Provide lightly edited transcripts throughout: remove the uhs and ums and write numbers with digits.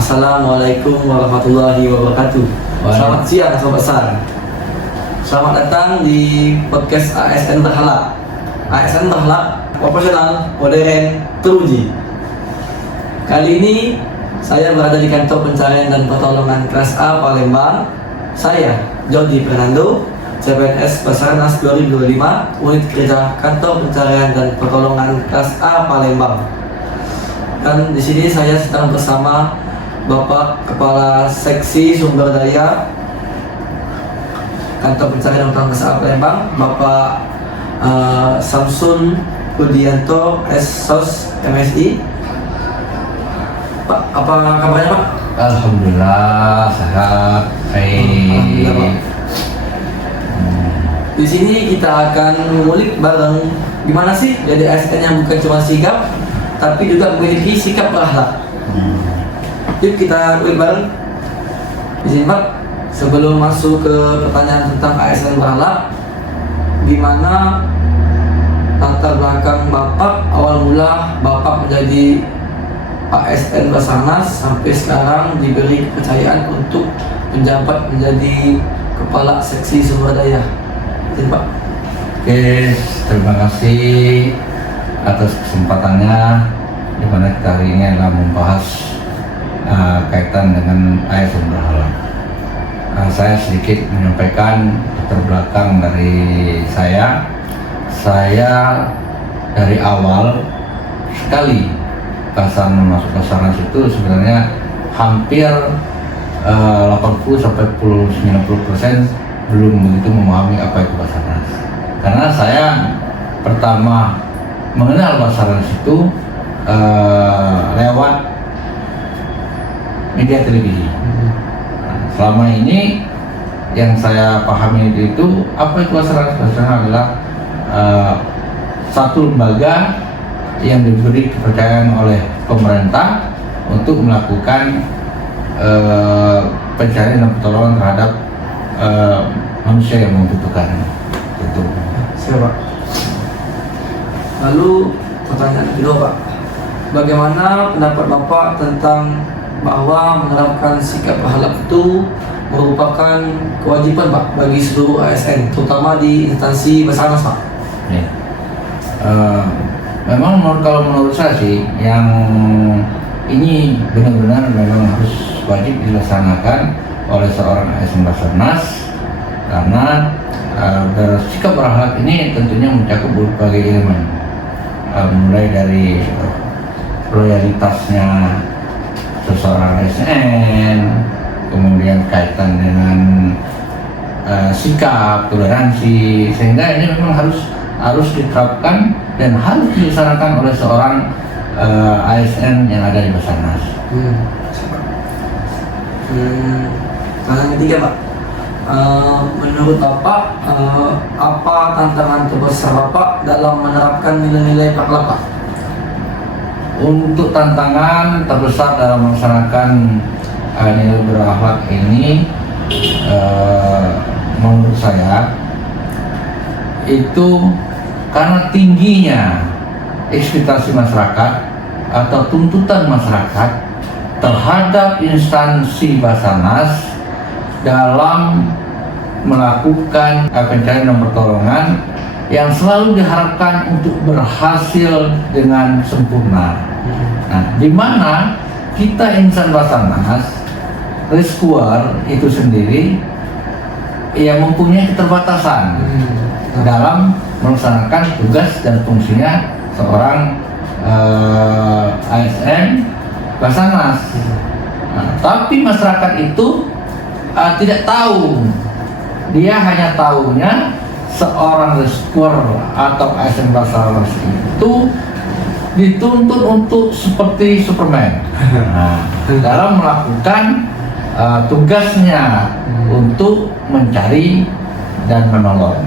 Assalamualaikum warahmatullahi wabarakatuh. Selamat siang sobat besar. Selamat datang di podcast ASN Berhalak. ASN Berhalak profesional, modern, teruji. Kali ini saya berada di kantor pencarian dan pertolongan kelas A Palembang. Saya Jody Fernando, CPNS Basarnas 2025, unit kerja kantor pencarian dan pertolongan kelas A Palembang. Dan di sini saya sedang bersama Bapak Kepala Seksi Sumber Daya Kantor Pencarian dan Pertolongan kelas A Palembang, Bapak Samsun Budianto SSOS MSI. Pak, apa kabarnya Pak? Alhamdulillah sehat. Alhamdulillah Pak. Di sini kita akan mengulik bareng gimana sih jadi ASN yang bukan cuma sigap, tapi juga memiliki sikap berakhlak. Yuk kita ulik bareng. Di sini Pak, sebelum masuk ke pertanyaan tentang ASN berakhlak, gimana latar belakang Bapak, awal mula Bapak menjadi ASN Basarnas sampai sekarang diberi kepercayaan untuk menjabat menjadi Kepala Seksi Sumber Daya. Jadi Pak. Oke, terima kasih atas kesempatannya di mana kita hari ini adalah membahas kaitan dengan ASN Berhalak. Saya sedikit menyampaikan latar belakang dari saya. Saya dari awal sekali masuk Basarnas itu sebenarnya hampir 80-90% belum begitu memahami apa itu Basarnas. Karena saya pertama mengenal Basarnas itu lewat media televisi. Selama ini yang saya pahami itu apa itu Basarnas? Basarnas adalah satu lembaga yang diberi kepercayaan oleh pemerintah untuk melakukan pencarian dan pertolongan terhadap manusia yang membutuhkan itu. Siapa? Lalu pertanyaan kedua Pak, bagaimana pendapat Bapak tentang bahwa menerapkan sikap berakhlak itu merupakan kewajiban Pak bagi seluruh ASN, terutama di instansi Basarnas Pak? Ya. Memang kalau menurut saya sih yang ini benar-benar memang harus wajib dilaksanakan oleh seorang ASN Basarnas, karena bersikap berakhlak ini tentunya mencakup berbagai elemen, mulai dari loyalitasnya seseorang ASN, kemudian kaitan dengan sikap, toleransi, sehingga ini memang harus diterapkan dan harus dilaksanakan oleh seorang ASN yang ada di Basarnas. Pertanyaan ketiga Pak, menurut Bapak apa tantangan terbesar Bapak dalam menerapkan nilai-nilai berakhlak Pak? Untuk tantangan terbesar dalam melaksanakan nilai berakhlak ini, menurut saya itu karena tingginya ekspektasi masyarakat atau tuntutan masyarakat terhadap instansi Basarnas dalam melakukan pencarian dan pertolongan yang selalu diharapkan untuk berhasil dengan sempurna. Nah, di mana kita insan Basarnas, rescuer itu sendiri yang mempunyai keterbatasan dalam melaksanakan tugas dan fungsinya seorang ASN Basarnas. Nah, tapi masyarakat itu tidak tahu, dia hanya tahunya seorang rescuer atau ASN Basarnas itu dituntut untuk seperti Superman dalam melakukan tugasnya untuk mencari dan menolong.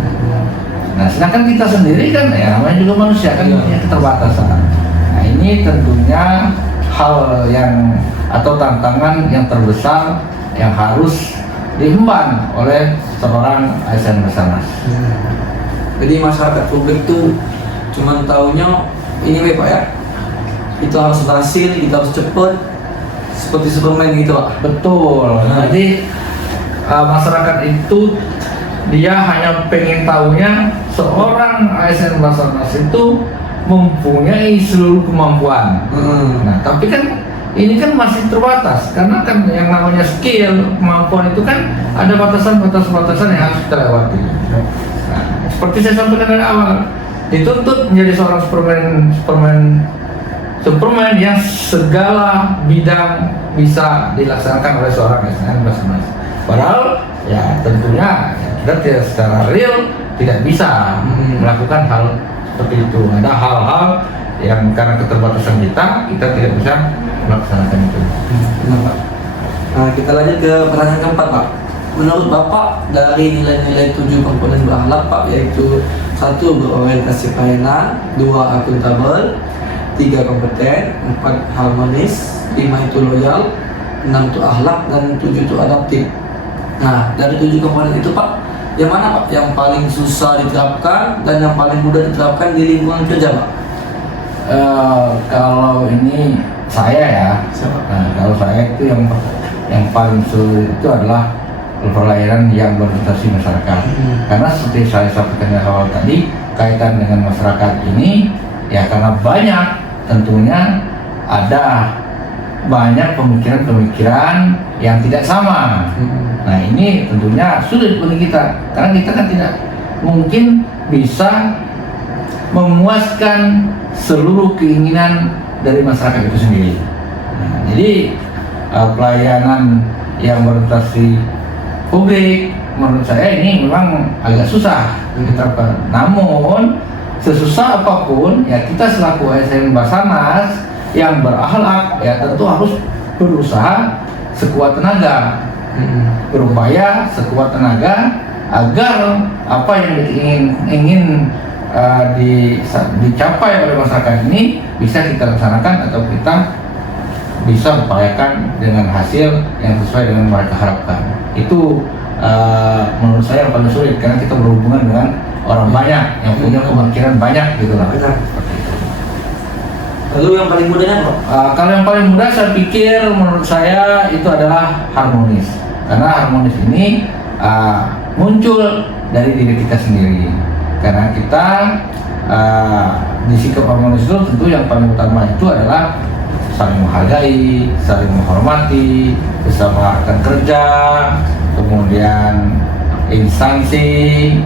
Nah, sedangkan kita sendiri kan ya namanya juga manusia kan punya keterbatasan. Nah, ini tentunya hal yang atau tantangan yang terbesar yang harus diemban oleh seorang ASN Basarnas. Jadi masyarakat publik tuh cuman taunya ini Pak ya, itu harus berhasil, itu harus cepat, seperti Superman gitu Pak. Betul. Jadi masyarakat itu dia hanya pengen tahunya seorang ASN Basarnas itu mempunyai seluruh kemampuan. Nah, tapi kan ini kan masih terbatas karena kan yang namanya skill, kemampuan itu kan ada batasan-batasan yang harus kita lewati. Nah, seperti saya sampaikan dari awal, dituntut menjadi seorang Superman yang segala bidang bisa dilaksanakan oleh seorang ASN Basarnas. Padahal ya tentunya kita tidak secara real tidak bisa melakukan hal seperti itu. Ada hal-hal yang karena keterbatasan kita tidak bisa melaksanakan itu. Nah, kita lanjut ke pertanyaan keempat Pak. Menurut Bapak dari nilai-nilai 7 komponen berakhlak Pak, yaitu 1 berorientasi pelayanan, 2 akuntabel, 3 kompeten, 4 harmonis, 5 itu loyal, 6 itu akhlak, dan 7 itu adaptif. Nah, dari 7 komponen itu Pak, yang mana Pak yang paling susah diterapkan dan yang paling mudah diterapkan di lingkungan kerja Pak? Kalau ini saya ya, kalau saya itu yang paling sulit itu adalah pelayanan yang berorientasi masyarakat. Karena seperti saya sampaikan di awal tadi, kaitan dengan masyarakat ini ya karena banyak, tentunya ada banyak pemikiran-pemikiran yang tidak sama. Nah, ini tentunya sulit bagi kita karena kita kan tidak mungkin bisa memuaskan seluruh keinginan dari masyarakat itu sendiri. Nah, jadi pelayanan yang berorientasi publik menurut saya ini memang agak susah diterapkan. Namun sesusah apapun ya kita selaku ASN Basarnas yang berakhlak ya tentu harus berusaha sekuat tenaga, berupaya sekuat tenaga agar apa yang ingin dicapai oleh masyarakat ini bisa kita laksanakan atau kita bisa upayakan dengan hasil yang sesuai dengan mereka harapkan. Itu menurut saya yang paling sulit karena kita berhubungan dengan orang banyak yang punya pemikiran banyak gitu lah. Lalu yang paling mudahnya Pak? Kalau yang paling mudah saya pikir menurut saya itu adalah harmonis. Karena harmonis ini muncul dari diri kita sendiri. Karena kita di sikap harmonis itu tentu yang paling utama itu adalah saling menghargai, saling menghormati, bersama rekan kerja, kemudian instansi,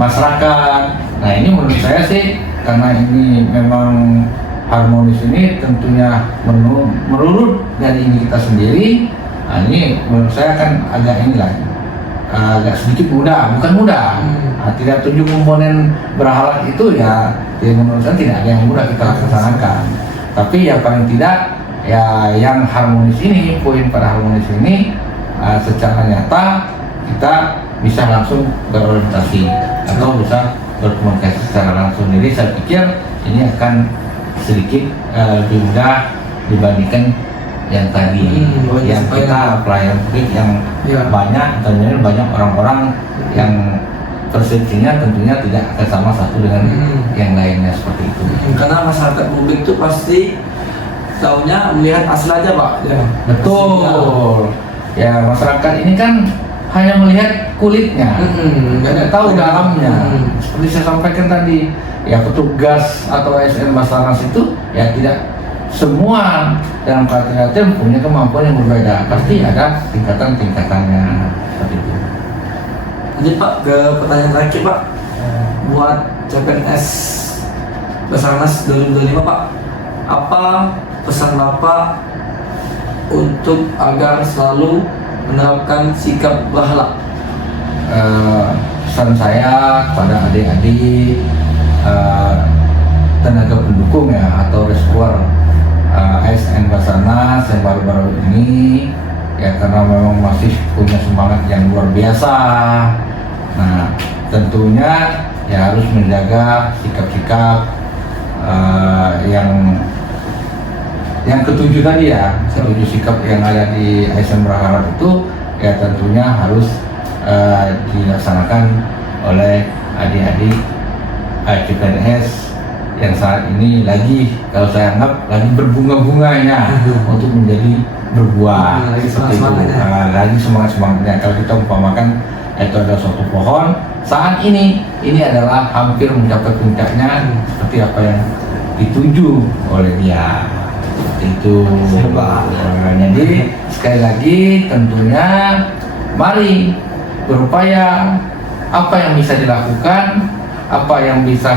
masyarakat. Nah, ini menurut saya sih karena ini memang harmonis ini tentunya merurut dari ini kita sendiri. Nah, ini menurut saya kan agak agak sedikit mudah, bukan mudah. Tidak 7 komponen berakhlak itu ya menurut saya tidak ada yang mudah kita laksanakan. Tapi ya paling tidak ya yang harmonis ini, poin pada harmonis ini secara nyata kita bisa langsung berorientasi atau bisa berkomunikasi secara langsung. Jadi saya pikir ini akan sedikit lebih mudah dibandingkan yang tadi, yang kita pelayan publik yang banyak, tentunya banyak orang-orang yang persepsinya tentunya tidak akan sama satu dengan yang lainnya seperti itu. Karena masyarakat publik itu pasti taunya melihat asal aja Pak. Ya. Betul. Ya masyarakat ini kan hanya melihat kulitnya, nggak tahu dalamnya. Seperti saya sampaikan tadi, ya petugas atau ASN Basarnas itu ya tidak semua dalam kategori punya kemampuan yang berbeda. Pasti ada tingkatan-tingkatannya seperti itu. Lanjut Pak ke pertanyaan terakhir Pak. Buat CPNS Basarnas 2025 Pak, apa pesan Bapak untuk agar selalu menerapkan sikap berakhlak? Pesan saya kepada adik-adik tenaga pendukung ya atau rescuer ASN Basarnas yang baru-baru ini ya karena memang masih punya semangat yang luar biasa. Nah tentunya ya harus menjaga sikap-sikap yang ketujuh tadi ya, ketujuh sikap yang ada di ASN Berakhlak itu ya tentunya harus dilaksanakan oleh adik-adik CPNS yang saat ini lagi, kalau saya anggap lagi berbunga-bunganya untuk menjadi berbuah. Lagi Seperti itu. semangat-semangatnya. Lagi semangat-semangatnya. Kalau kita umpamakan itu adalah suatu pohon, saat ini adalah hampir mencapai puncaknya seperti apa yang dituju oleh dia. Itu. Jadi sekali lagi tentunya mari berupaya apa yang bisa dilakukan, apa yang bisa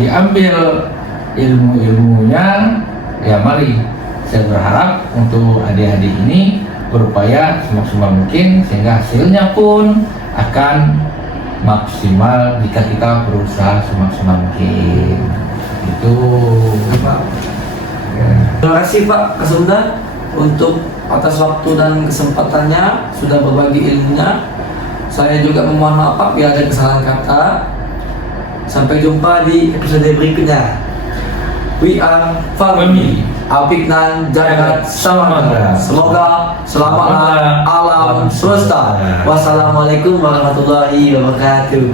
diambil ilmu-ilmunya, ya mari. Saya berharap untuk adik-adik ini berupaya semaksimal mungkin sehingga hasilnya pun akan maksimal jika kita berusaha semaksimal mungkin. Itu Pak. ya. Terima kasih Pak Kasunda untuk atas waktu dan kesempatannya sudah berbagi ilmunya. Saya juga memohon maaf Pak bila ada kesalahan kata. Sampai jumpa di episode berikutnya. We are family. Apiknan Jagat Samara. Semoga selamatlah alam semesta. Wassalamualaikum warahmatullahi wabarakatuh.